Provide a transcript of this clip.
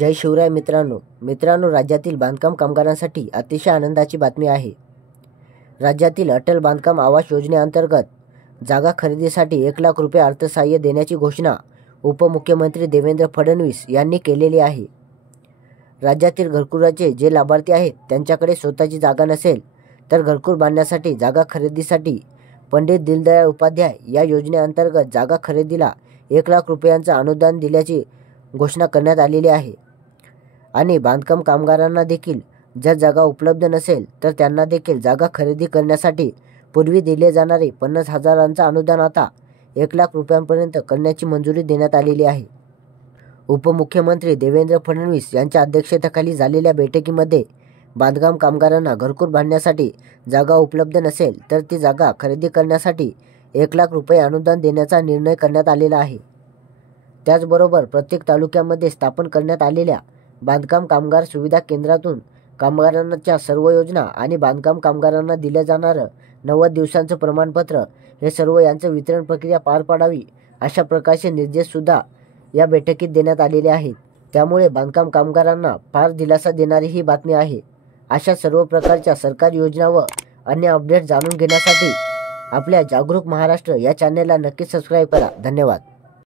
जय शिवराय मित्रांनो, राज्यातील बांधकाम कामगारांसाठी अतिशय आनंदाची बातमी आहे। राज्यातील अटल बांधकाम आवास योजनेअंतर्गत जागा खरेदीसाठी 1 लाख रुपये अर्थसहाय्य देण्याची घोषणा उपमुख्यमंत्री देवेंद्र फडणवीस यांनी केलेली आहे। राज्यातील घरकुलाचे जे लाभार्थी आहेत त्यांच्याकडे स्वतःची जागा नसेल तर घरकुल बांधण्यासाठी जागा खरेदीसाठी पंडित दीनदयाळ उपाध्याय या योजनेअंतर्गत जागा खरेदीला 1 लाख रुपयांचं अनुदान दिल्याची घोषणा करण्यात आलेली आहे। आणि बांधकाम कामगारांना देखील जर जागा उपलब्ध नसेल तर त्यांना देखील जागा खरेदी करण्यासाठी पूर्वी दिले जाणारे 50,000चं अनुदान आता 1 लाख रुपयांपर्यंत करण्याची मंजुरी देण्यात आलेली आहे। उपमुख्यमंत्री देवेंद्र फडणवीस यांच्या अध्यक्षतेखाली झालेल्या बैठकीमध्ये बांधकाम कामगारांना घरकुल बांधण्यासाठी जागा उपलब्ध नसेल तर ती जागा खरेदी करण्यासाठी 1 लाख रुपये अनुदान देण्याचा निर्णय करण्यात आलेला आहे। त्याचबरोबर प्रत्येक तालुक्यामध्ये स्थापन करण्यात आलेल्या बांधकाम कामगार सुविधा केंद्रातून कामगारांच्या सर्व योजना आणि बांधकाम कामगारांना दिलं जाणारं 90 दिवसांचं प्रमाणपत्र हे सर्व यांचं वितरण प्रक्रिया पार पाडावी अशा प्रकारचे निर्देशसुद्धा या बैठकीत देण्यात आलेले आहेत। त्यामुळे बांधकाम कामगारांना फार दिलासा देणारी ही बातमी आहे। अशा सर्व प्रकारच्या सरकारी योजना व अन्य अपडेट जाणून घेण्यासाठी आपल्या जागरूक महाराष्ट्र या चॅनेलला नक्की सबस्क्राईब करा। धन्यवाद।